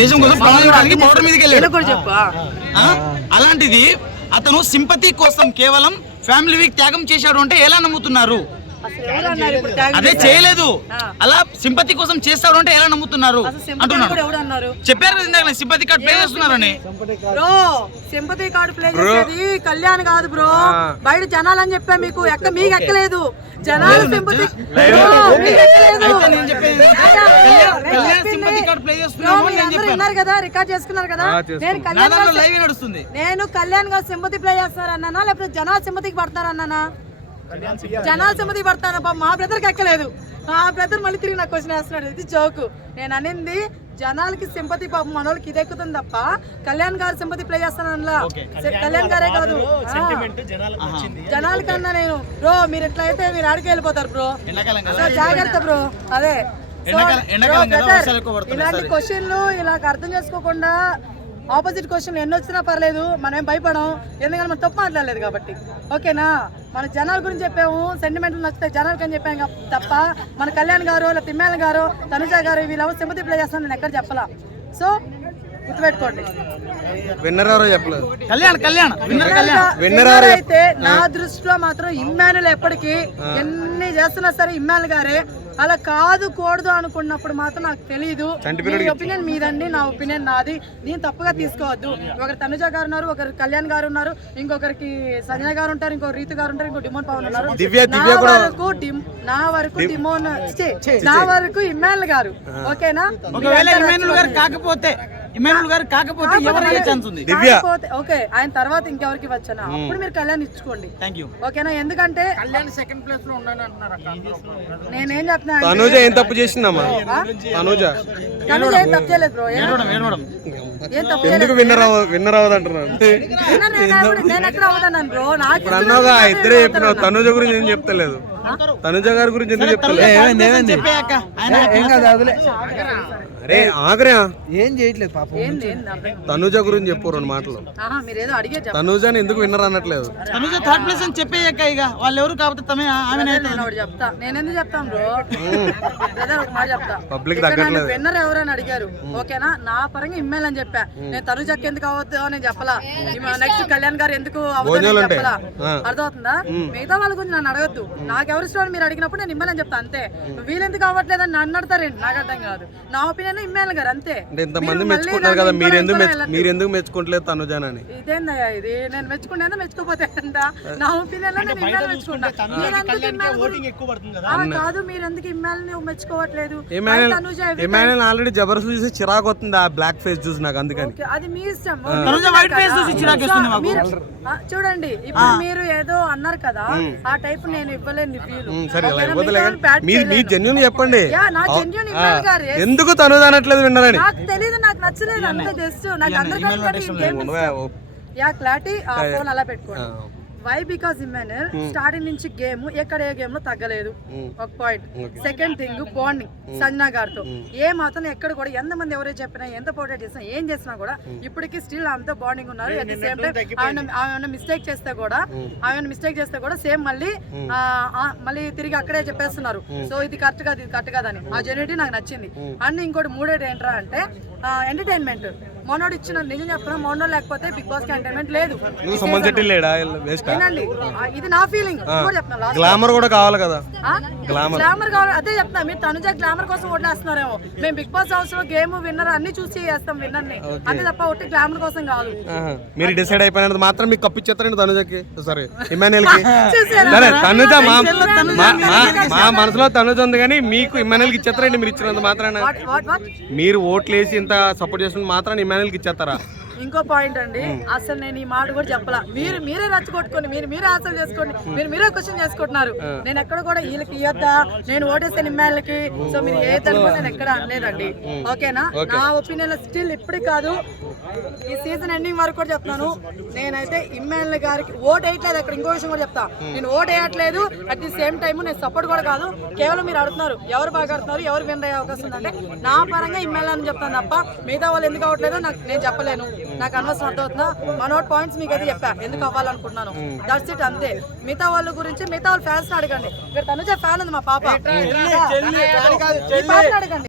దేశం కోసం ప్రాణాలు బోర్డర్ మీదకి వెళ్ళాడు. అలాంటిది అతను సింపతి కోసం కేవలం ఫ్యామిలీ వీక్ త్యాగం చేశాడు అంటే ఎలా నమ్ముతున్నారు? అదే చేయలేదు, అలా సింపతి కోసం చేస్తాడు అంటే ఎలా నమ్ముతున్నారు అంటున్నారు. చెప్పారు కదా సింపతి కార్డ్ ప్లే చేస్తున్నారని. బ్రో సింపతి కార్డ్ ప్లే చేసేది కళ్యాణ్ కాదు బ్రో, బయట జనాలు అని చెప్పా మీకు. మీకు ఎక్కలేదు జనాలు సింపతి. విన్నారు కదా, రికార్డ్ చేసుకున్నారు కదా. నేను కళ్యాణ్ గారు సింపతి ప్లే చేస్తున్నారు అన్నానా, లేకపోతే జనాలు సింపతికి పడతారు అన్నానా? జనాలు సింపతి పడతాను. మా బ్రదర్కి ఎక్కలేదు. మా బ్రదర్ మళ్ళీ తిరిగి నాకు క్వశ్చన్ వేస్తున్నాడు. ఇది జోకు. నేను అనింది జనాలకి సింపతి, పాపం మనోళ్ళకి ఇది ఎక్కుతుంది తప్ప కళ్యాణ్ గారు సింపతి ప్లే చేస్తాను అలా. కళ్యాణ్ గారే కాదు జనాలకన్నా నేను. బ్రో మీరు ఎట్లయితే మీరు ఆడికి వెళ్ళిపోతారు బ్రో, జాగ్రత్త బ్రో. అదే ఇలాంటి క్వశ్చన్లు ఇలా అర్థం చేసుకోకుండా ఆపోజిట్ క్వశ్చన్ ఎన్ని వచ్చినా పర్లేదు, మనం ఏం భయపడం. ఎందుకంటే మనం తప్పు మాట్లాడలేదు కాబట్టి. ఓకేనా, మన జనాల గురించి చెప్పాము, సెంటిమెంట్లు నచ్చితే జనాలకి అని చెప్పాము తప్ప మన కళ్యాణ్ గారు లేదా తిమ్మేళ గారు తనుజ గారు వీళ్ళెవరు సింపతి ప్లే చేస్తాను నేను ఎక్కడ చెప్పలా. సో గుర్తుపెట్టుకోండి. విన్నర్ ఎవరో చెప్పలేదు. విన్నర్ అయితే నా దృష్టిలో మాత్రం ఇమ్మాన్యుల్ ఎప్పటికీ ఎన్ని చేస్తున్నా సరే ఇమ్మాన్యుల్ గారే. అలా కాదు కూడదు అనుకున్నప్పుడు మాత్రం నాకు తెలియదు. మీ ఒపీనియన్ మీదండి, నా ఒపీనియన్ నాది. నేను తప్పుగా తీసుకోవద్దు. ఒకరు తనుజ గారు ఉన్నారు, ఒకరు కళ్యాణ్ గారు ఉన్నారు, ఇంకొకరికి సంజయ్ గారు ఉంటారు, ఇంకో రీతు గారు ఉంటారు, ఇంకో డిమోన్ పవన్ ఉన్నారు. నా వరకు ఇమ్మాన్యుల్ గారు. ఓకేనా, ఓకే ఆయన తర్వాత ఇంకెవరికి వచ్చానా అప్పుడు మీరు కళ్యాణ్ ఇచ్చుకోండి. ఓకేనా, ఎందుకంటే నేనేం చెప్తున్నా, తనుజ ఏం తప్పు చేసిందమ్మా? తనుజ ఏం తప్పు చేయలేదు బ్రో. ఏం తప్పు ఎందుకు విన్నర్ అవ్వదంటున్నాను? నేను ఎక్కడ అవుతాను బ్రో? నాకు అన్నావుగా ఇద్దరే చెప్పినావు. తనుజ గురించి ఏం చెప్తలేదు, తనుజ గారి గురించి ఎందుకు చెప్తలేదు? అరే ఆగరా, ఏం చేయట్లేదు పాపం. తనుజ గురించి చెప్పు 2 మాటలు. తనుజని ఎందుకు విన్నర్ అనట్లేదు? తనుజ థర్డ్ ప్లేస్ అని చెప్పేయక ఇక వాళ్ళు ఎవరు కాబట్టి చెప్తా. నేను ఎందుకు చెప్తాను బ్రో, ఒక మాట చెప్తా. పబ్లిక్ తగ్గట్లేదు. విన్నర్ ఎవరని అడిగారు. ఓకేనా, నా పరంగా ఇమ్మేల్ అని చెప్పా. నేను తనుజకి ఎందుకు అవ్వద్దు అని చెప్పలా. నెక్స్ట్ కళ్యాణ్ గారు ఎందుకు అవ్వదు చెప్పలా. అర్థమవుతుందా? మిగతా వాళ్ళ గురించి నన్ను అడగద్దు. నాకు ఎవరు ఇష్టం మీరు అడిగినప్పుడు నేను ఇమ్మేల్ అని చెప్తా అంతే. వీళ్ళెందుకు అవ్వట్లేదని నన్ను అడతారేంటి? నాకు అర్థం కాదు. నా ఒపీనియన్ ఇమ్మాన్యుల్ గారు అంతే. ఇంతమంది మెచ్చుకుంటారు కదా, మీరు ఎందుకు మెచ్చుకోవట్లేదు తనుజానని? ఇదేందయ్యా ఇది? నేను మెచ్చుకుంటా, మెచ్చుకోపోతే నా ఒపీనియన్ లో నేను ఇమ్మాన్యుల్ మెచ్చుకుంటా. కాదు మీరు ఎందుకు ఇమ్మాన్యుల్ మెచ్చుకోవట్లేదు? ఇమ్మాన్యుల్ ఆల్రెడీ జబర్దస్త్ చూసి చిరాకు వస్తుంది, ఆ బ్లాక్ ఫేస్ చూసి నాకు. అందుకని అది మీ ఇష్టం. చూడండి ఇప్పుడు మీరు ఏదో అన్నారు కదా, ఆ టైప్ నేను ఇవ్వలేను. మీరు జెన్యూన్ చెప్పండి, నా జెన్యూన్ ఇమ్మాన్యుల్ గారు. ఎందుకు తనుజ అనట్లేదు విన్నరని? నాకు తెలియదు, నాకు నచ్చలేదు అంతే. జస్ట్ నాకు అందరికీ క్లారిటీ. ఆ ఫోన్ అలా పెట్టుకోండి. వై బికాస్ ఇమ్మాన్యుల్ స్టార్టింగ్ నుంచి గేమ్ ఎక్కడ ఏ గేమ్ లో తగ్గలేదు. ఒక point. Second thing bonding Sanjana గారితో ఏ మాత్రం ఎక్కడ కూడా ఎంతమంది ఎవరైతే చెప్పినా ఎంత పోర్ట్రేట్ చేసినా ఏం చేసినా కూడా ఇప్పటికీ స్టిల్ ఆమెతో బాండింగ్ ఉన్నారు. అట్ ది సేమ్ టైం ఆమె మిస్టేక్ చేస్తే కూడా సేమ్ మళ్ళీ తిరిగి అక్కడే చెప్పేస్తున్నారు. సో ఇది కరెక్ట్ కాదు, ఇది కరెక్ట్ కాదని. ఆ జెన్యూనిటీ నాకు నచ్చింది. అండ్ ఇంకోటి మూడేది ఏంట్రా అంటే ఎంటర్టైన్మెంట్. మొన్నోడు ఇచ్చిన నిజం చెప్తున్నా, మొన్నోడు లేకపోతే బిగ్ బాస్ కి ఎంటర్టైన్మెంట్ లేదు. ఇది నా ఫీలింగ్. గ్లామర్ కూడా కావాలి కదా, గ్లామర్ కావాలి. అదే చెప్తున్నా, మీరు తనుజ గ్లామర్ కోసం ఓట్లేస్తున్నారేమో. మేము బిగ్ బాస్ హౌస్ లో గేమ్ విన్నర్ అన్ని చూసి చేస్తాం విన్నర్ ని, అంతే తప్ప ఒకటి గ్లామర్ కోసం కాదు. మీరు డిసైడ్ అయిపోయినంత మాత్రం మీకు కప్పిచ్చేస్తారండి తనుజకి, సారీ ఇమ్మాన్యుల్ కి. తనుజ మా మనసులో తనుజ ఉంది కానీ మీకు ఇమ్మాన్యుల్ కి ఇచ్చేస్తారండి. మీరు ఇచ్చినంత మాత్రాన, మీరు ఓట్లేసి ఇంత సపోర్ట్ చేసిన మాత్రాన్ని ఇమ్మాన్యుల్ కి ఇచ్చేస్తారా? ఇంకో పాయింట్ అండి, అసలు నేను ఈ మాట కూడా చెప్పలా. మీరే రచ్చుకొట్టుకోండి, మీరే ఆన్సర్ చేసుకోండి, మీరే క్వశ్చన్ చేసుకుంటున్నారు. నేను ఎక్కడ కూడా వీళ్ళకి ఇవ్వద్దా, నేను ఓటేస్తాను ఇమ్మాన్యుల్కి. సో మీరు ఏ తరపు నేను ఎక్కడ అనలేదండి. ఓకేనా, నా ఒపీనియన్ స్టిల్ ఇప్పుడు కాదు, ఈ సీజన్ ఎండింగ్ వరకు కూడా చెప్తాను. నేనైతే ఇమ్మాన్యుల్ గారికి ఓట్ వేయట్లేదు. అక్కడ ఇంకో విషయం కూడా చెప్తా, నేను ఓట్ వేయట్లేదు. అట్ ది సేమ్ టైం నేను సపోర్ట్ కూడా కాదు. కేవలం మీరు అడుగుతున్నారు ఎవరు బాగా ఆడుతున్నారు, ఎవరు విన్ అయ్యే అవకాశం ఉందంటే నా పరంగా ఇమ్మాన్యుల్ అని చెప్తాను తప్ప మిగతా వాళ్ళు ఎందుకు అవ్వట్లేదు నేను చెప్పలేను. నాకు అనవసరం అర్థమవుతుందా? మనోట్ పాయింట్స్ మీకు అయితే చెప్పా ఎందుకు అవ్వాలనుకుంటున్నాను. దట్స్ ఇట్ అంతే. మిగతా వాళ్ళ గురించి మిగతా వాళ్ళ ఫ్యాన్స్ అడగండి. ఇక్కడ తనుజ ఫ్యాన్ ఉంది మా పాప, అడగండి.